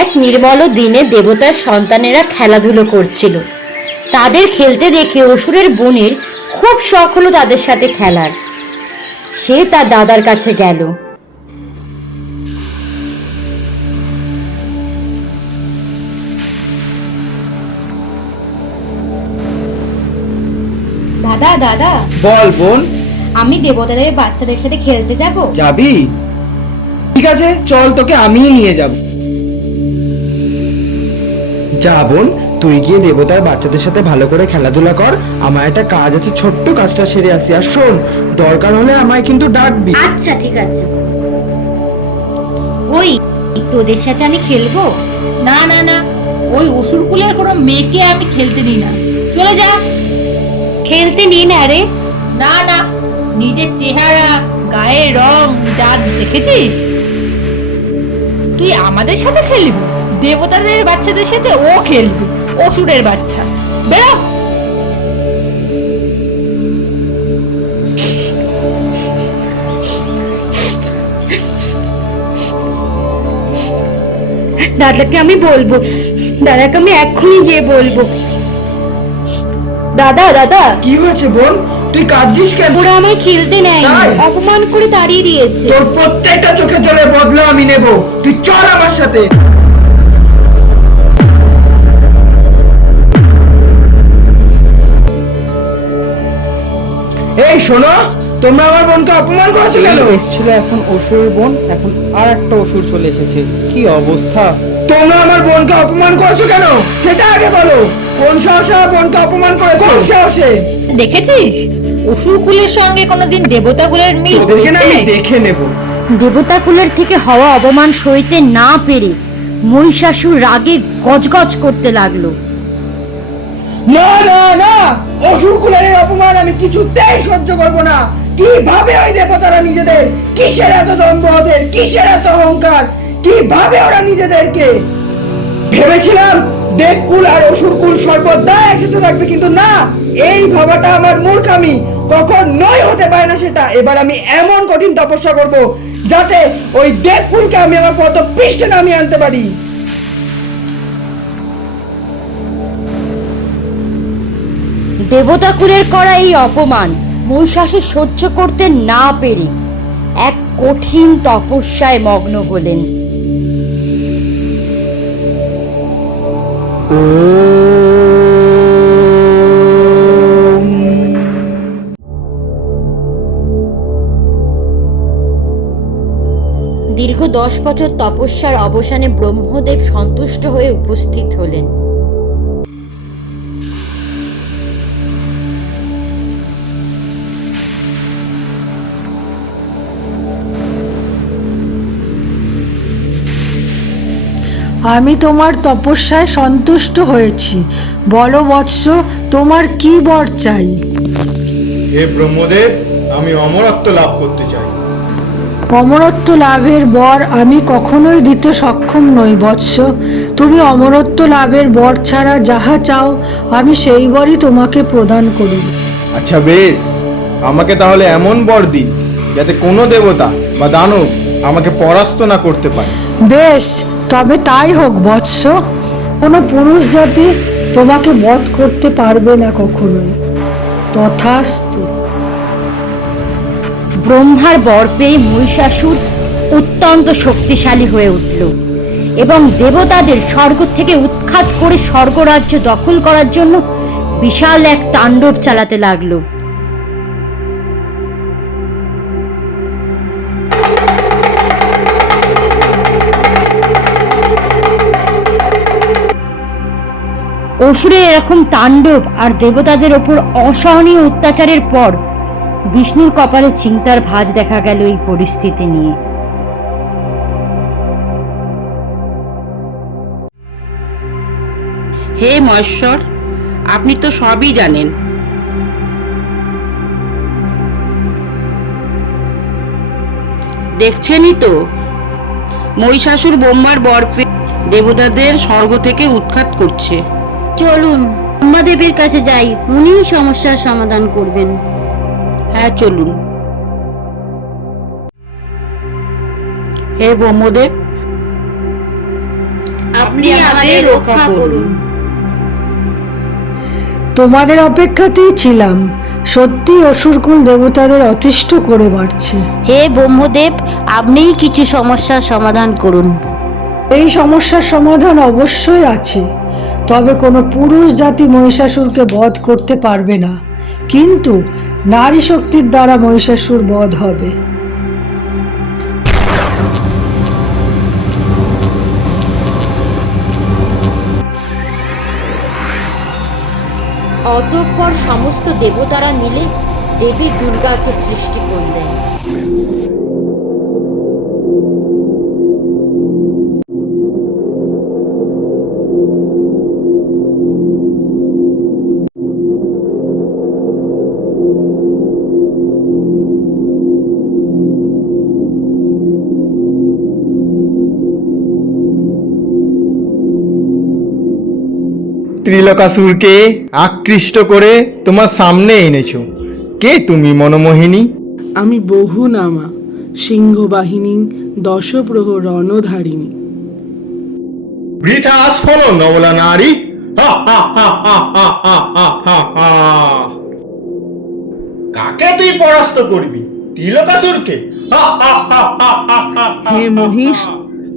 এক নির্মল দিনে দেবতার সন্তানেরা খেলাধুলো করছিল। তাদের খেলতে দেখে অসুরের বোনের খুব শখ হলো তাদের সাথে খেলার। সে তার দাদার কাছে গেল। দাদা দাদা। বল বোন। আমি দেবতাদের বাচ্চাদের সাথে খেলতে যাব? যাবি? ঠিক আছে চল তোকে আমিই নিয়ে যাব। যা বোন তুই গিয়ে দেবতার বাচ্চাদের সাথে ভালো করে খেলাধুলা কর। আমার একটা কাজ আছে ছোট্ট কাজটা সেরে আসি। আর শোন দরকার হলে আমায় কিন্তু ডাকবি। আচ্ছা ঠিক আছে। ওই তোদের সাথে আমি খেলব? না না না। ওই অসুরকুলের কোনো মেয়েকে আমি খেলতে দিই না। চলে যা। খেলতে নিই না রে। না না। নিজের চেহারা গায়ের রং যা দেখেছিস? তুই আমাদের সাথে খেলবি? দেবতাদের বাচ্চাদের সাথে ও খেলবে অসুরের বাচ্চা। বেরো! দাদাকে আমি বলব দাদাকে আমি এক্ষুনি গিয়ে বলব। দাদা দাদা! কি হয়েছে বোন? তুই কাঁদছিস কেন? ওরা আমায় খেলতে নেয় অপমান করে তাড়িয়ে দিয়েছে। তোর প্রত্যেকটা চোখে জলের বদলা আমি নেব। তুই চল আমার সাথে। শোনো তোমরা আমার বোনকে অপমান করেছ কেন? এসেছিল এখন অসুরের বোন এখন আর একটা অসুর চলে এসেছে। কি অবস্থা? তোমরা আমার বোনকে অপমান করেছ কেন? সেটা আগে বলো। কোন সাহসে আমার বোনকে অপমান করেছ? কোন সাহসে? দেখেছিস? অসুরকুলের সঙ্গে কোনোদিন দেবতাকুলের মিল তোদেরকে না আমি? দেখে নেব। দেবতাকুলের থেকে হওয়া অপমান সইতে না পেরে মহিষাসুর রাগে গজগজ করতে লাগল। না না না! অসুর কুলের অপমান আমি কিছুতেই সহ্য করব না। কীভাবে ওই দেবতারা নিজেদের? কিসের এত দম্ভ ওদের? কিসের এত অহংকার? কীভাবে ওরা নিজেদেরকে? ভেবেছিলাম দেবকুল আর অসুরকুল সর্বদা একসাথে থাকবে, কিন্তু না! এই ভাবাটা আমার মূর্খামি কখন নয় হতে পারে না সেটা। এবার আমি এমন কঠিন তপস্যা করব যাতে ওই দেবকুলকে আমি আমার পদ পৃষ্ঠে নামিয়ে আনতে পারি। দেবতাকুলের করা এই অপমান মহিষাসুর সহ্য করতে না পেরে এক কঠিন তপস্যায় মগ্ন হলেন। দীর্ঘ দশ বছর তপস্যার অবসানে ব্রহ্মদেব সন্তুষ্ট হয়ে উপস্থিত হলেন। আমি তোমার তপস্যায় সন্তুষ্ট হয়েছি। বলো বৎস তোমার কি বর চাই? হে ব্রহ্মদেব আমি অমরত্ব লাভ করতে চাই। অমরত্ব লাভের বর আমি কখনোই দিতে সক্ষম নই বৎস। তুমি অমরত্ব লাভের বর ছাড়া যাহা চাও আমি সেই বরই তোমাকে প্রদান করি। আচ্ছা বেশ আমাকে তাহলে এমন বর দিন যাতে কোনো দেবতা বা দানব আমাকে পরাস্ত না করতে পারে। বেশ তবে তাই হোক, বৎস। কোনো পুরুষ জাতি তোমাকে বধ করতে পারবে না কখনোই। তথাস্তু। ব্রহ্মার বর পেয়ে মহিষাসুর অত্যন্ত শক্তিশালী হয়ে উঠল এবং দেবতাদের স্বর্গ থেকে উৎখাত করে স্বর্গরাজ্য দখল করার জন্য বিশাল এক তাণ্ডব চালাতে লাগল। অসুরের এরকম তাণ্ডব আর দেবতাদের ওপর অসহনীয় অত্যাচারের পর বিষ্ণুর কপালে চিন্তার ভাঁজ দেখা গেল এই পরিস্থিতি নিয়ে। হে মহেশ্বর, আপনি তো সবই জানেন। দেখছেনই তো, মহিষাসুর বোম্বার বর পেয়ে দেবতাদের স্বর্গ থেকে উৎখাত করছে। চলুন ব্রহ্মাদেবের কাছে যাই উনিই সমস্যার সমাধান করবেন। হ্যাঁ চলুন। হে ব্রহ্মদেব আপনি আমাদের রক্ষা করুন। তোমাদের অপেক্ষাতেই ছিলাম। সত্যি অসুরকুল দেবতাদের অতিষ্ঠ করে বাড়ছে হে ব্রহ্মদেব আপনিই কিছু সমস্যার সমাধান করুন। এই সমস্যার সমাধান অবশ্যই আছে। তবে কোনো পুরুষ জাতি মহিষাসুরকে বধ করতে পারবে না। কিন্তু নারী শক্তির দ্বারা মহিষাসুর বধ হবে। অতঃপর সমস্ত দেবতারা মিলে দেবী দুর্গাকে সৃষ্টি করলেন। ত্রিলকাসুরকে আকৃষ্ট করে তোমার সামনে এনেছ কে তুমি মনোমোহিনী আমি বহু নামা সিংহবাহিনী দশপ্রহ রণধারিণী বৃথা স্ফলন নবলা নারী কাকে তুই পরাস্ত করবি ত্রিলোকাসুরকে হে মহিষ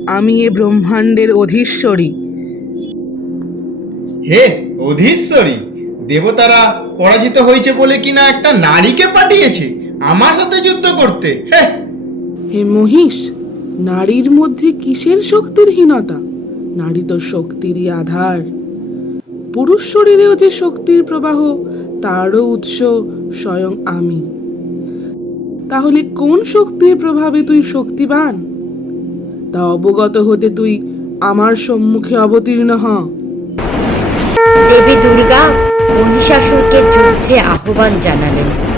আমি এ ব্রহ্মাণ্ডের অধীশ্বরী হে অধীশ্বরী, দেবতারা পরাজিত হয়েছে বলে কিনা একটা নারীকে পাঠিয়েছে, আমার সাথে যুদ্ধ করতে হ্যাঁ হে মহিষ, নারীর মধ্যে কিসের শক্তির হীনতা? নারী তো শক্তিরই আধার। পুরুষ শরীরেও যে শক্তির প্রবাহ, তারও উৎস স্বয়ং আমি। তাহলে কোন শক্তির প্রভাবে তুই শক্তিবান? তা অবগত হতে তুই আমার সম্মুখে অবতীর্ণ হ। দেবী দুর্গা মহিষাসুরকে যুদ্ধে আহ্বান জানালেন।